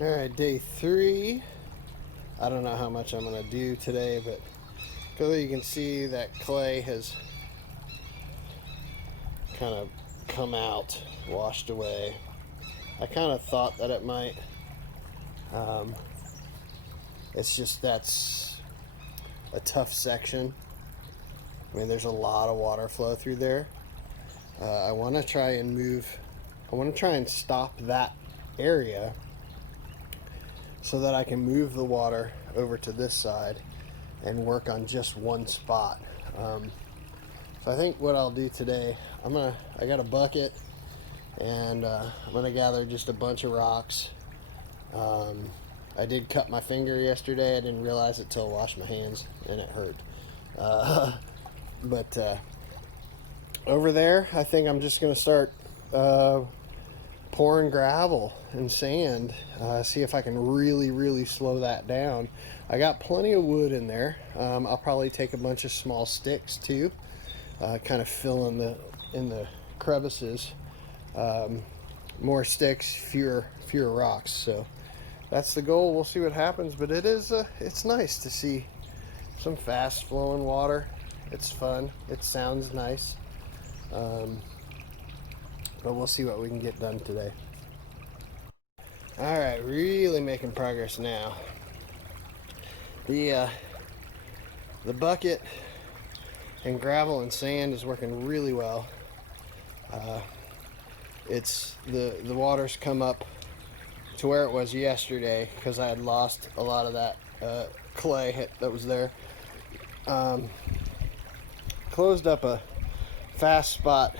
All right, day 3. I don't know how much I'm gonna do today, but clearly you can see that clay has kind of come out, washed away. I kind of thought that it might. It's just that's a tough section. I mean, there's a lot of water flow through there. I want to try and stop that area so that I can move the water over to this side and work on just one spot. So I think what I'll do today, I got a bucket, and I'm gonna gather just a bunch of rocks. I did cut my finger yesterday. I didn't realize it till I washed my hands, and it hurt. But over there, I think I'm just gonna start pouring gravel and sand, see if I can really slow that down. I got plenty of wood in there. I'll probably take a bunch of small sticks too, kind of fill in the crevices. More sticks, fewer rocks. So that's the goal. We'll see what happens, but it's nice to see some fast flowing water. It's fun. It sounds nice. But we'll see what we can get done today. All right, really making progress now. The bucket and gravel and sand is working really well. It's the water's come up to where it was yesterday because I had lost a lot of that clay that was there. Closed up a fast spot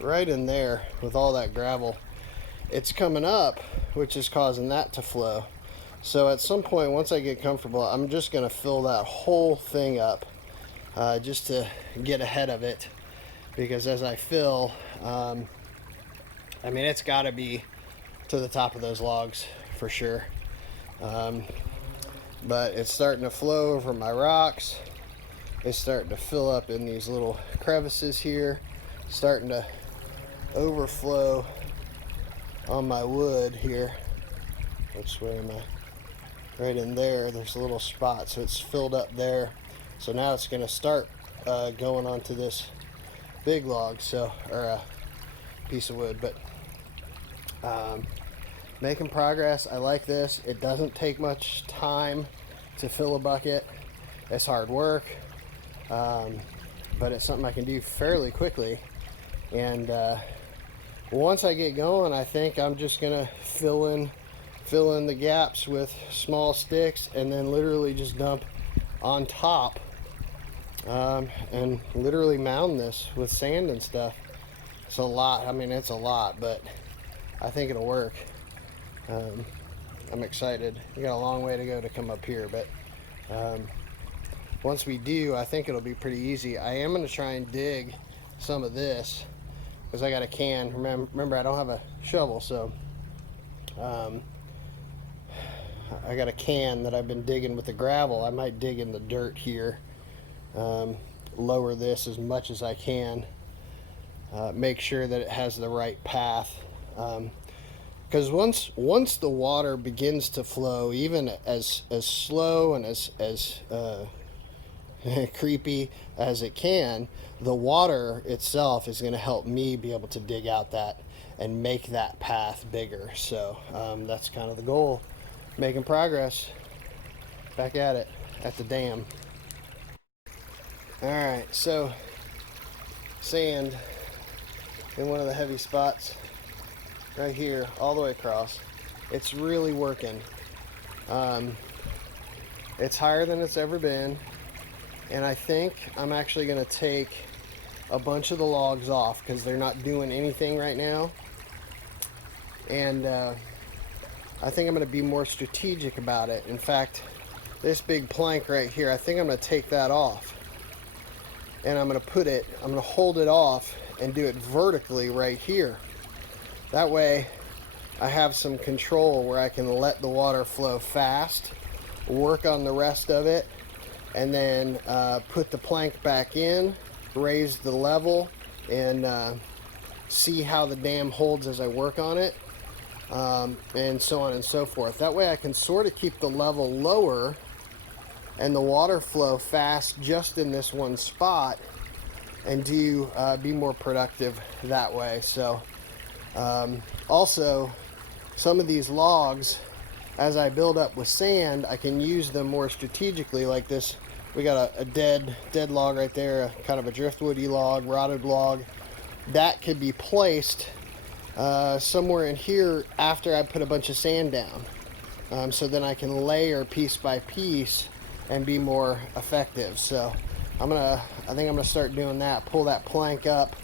right in there with all that gravel. It's coming up, which is causing that to flow. So at some point, once I get comfortable, I'm just gonna fill that whole thing up just to get ahead of it, because as I fill, I mean, it's gotta be to the top of those logs for sure. But it's starting to flow over my rocks. It's starting to fill up in these little crevices here, starting to overflow on my wood here. Which way am I? Right in there, there's a little spot, so it's filled up there. So now it's going to start going onto this big log, or a piece of wood. But making progress. I like this. It doesn't take much time to fill a bucket. It's hard work, but it's something I can do fairly quickly. And once I get going, I think I'm just gonna fill in the gaps with small sticks, and then literally just dump on top, and literally mound this with sand and stuff. It's a lot. I mean, it's a lot, but I think it'll work. I'm excited. We got a long way to go to come up here, but once we do, I think it'll be pretty easy. I am going to try and dig some of this because I got a can. Remember, I don't have a shovel, so I got a can that I've been digging with the gravel. I might dig in the dirt here, lower this as much as I can, make sure that it has the right path. Because once the water begins to flow, even as slow and as creepy as it can, the water itself is going to help me be able to dig out that and make that path bigger. So that's kind of the goal. Making progress. Back at it at the dam. All right, so sand in one of the heavy spots right here, all the way across. It's really working. It's higher than it's ever been, and I think I'm actually going to take a bunch of the logs off because they're not doing anything right now. And I think I'm going to be more strategic about it. In fact, this big plank right here, I think I'm going to take that off, and I'm going to hold it off and do it vertically right here. That way I have some control where I can let the water flow fast, work on the rest of it, and then put the plank back in, raise the level, and see how the dam holds as I work on it. and so on and so forth. That way I can sort of keep the level lower and the water flow fast just in this one spot, and be more productive that way. So also, some of these logs, as I build up with sand, I can use them more strategically. Like this, we got a dead log right there, a kind of a driftwoody log, rotted log. That could be placed somewhere in here after I put a bunch of sand down. So then I can layer piece by piece and be more effective. So I think I'm gonna start doing that. Pull that plank up,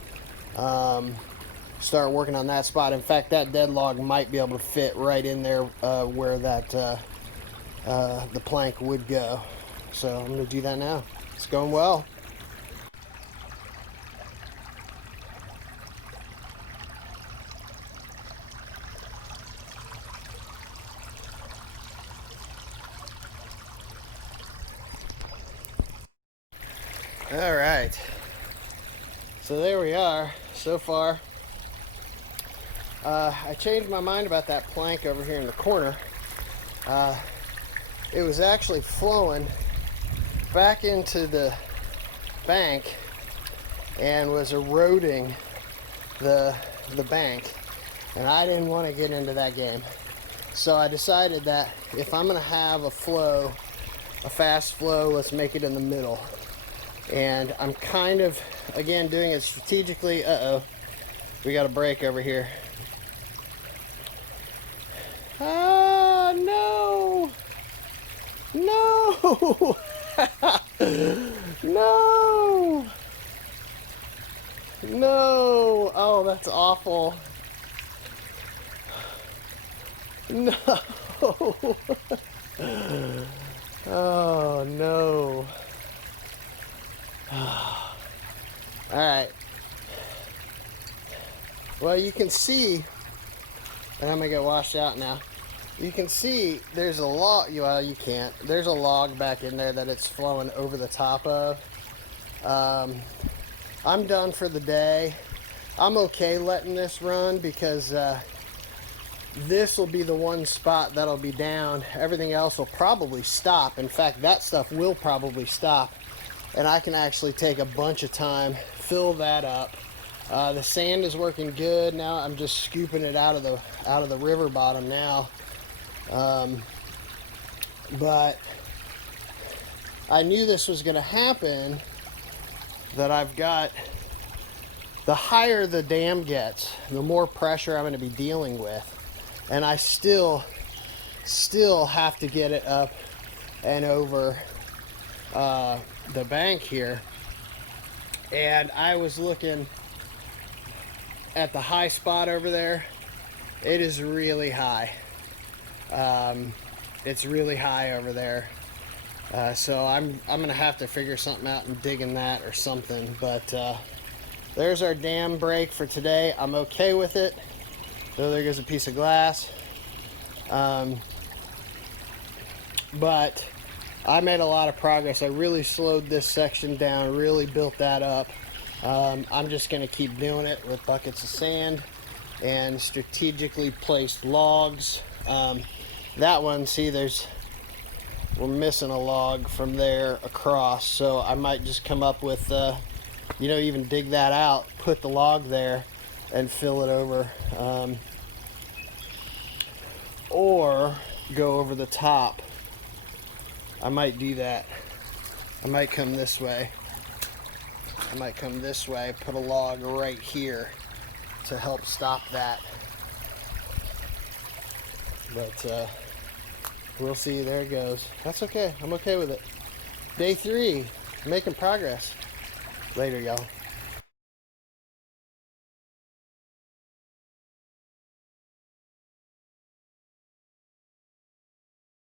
start working on that spot. In fact, that dead log might be able to fit right in there where that the plank would go. So I'm gonna do that now. It's going well. All right, so there we are so far. I changed my mind about that plank over here in the corner. It was actually flowing back into the bank and was eroding the bank, and I didn't want to get into that game. So I decided that if I'm going to have a flow, a fast flow, let's make it in the middle. And I'm kind of, again, doing it strategically. We got a break over here. Ah, no! No! No! No! Oh, that's awful. No! Oh, no. All right. Well, you can see, and I'm gonna get washed out now. You can see there's a log. Well, you can't. There's a log back in there that it's flowing over the top of. I'm done for the day. I'm okay letting this run because this will be the one spot that'll be down. Everything else will probably stop. In fact, that stuff will probably stop. And I can actually take a bunch of time, fill that up. The sand is working good now. I'm just scooping it out of the river bottom now. But I knew this was going to happen. That I've got, the higher the dam gets, the more pressure I'm going to be dealing with, and I still have to get it up and over the bank here. And I was looking at the high spot over there. It is really high. It's really high over there. So I'm gonna have to figure something out and dig in that or something. But there's our dam break for today. I'm okay with it. So there goes a piece of glass. But I made a lot of progress. I really slowed this section down, really built that up. I'm just gonna keep doing it with buckets of sand and strategically placed logs. That one, see, we're missing a log from there across, so I might just come up with, even dig that out, put the log there, and fill it over. Or go over the top. I might do that. I might come this way. Put a log right here to help stop that. But we'll see. There it goes. That's okay. I'm okay with it. Day 3, making progress. Later, y'all.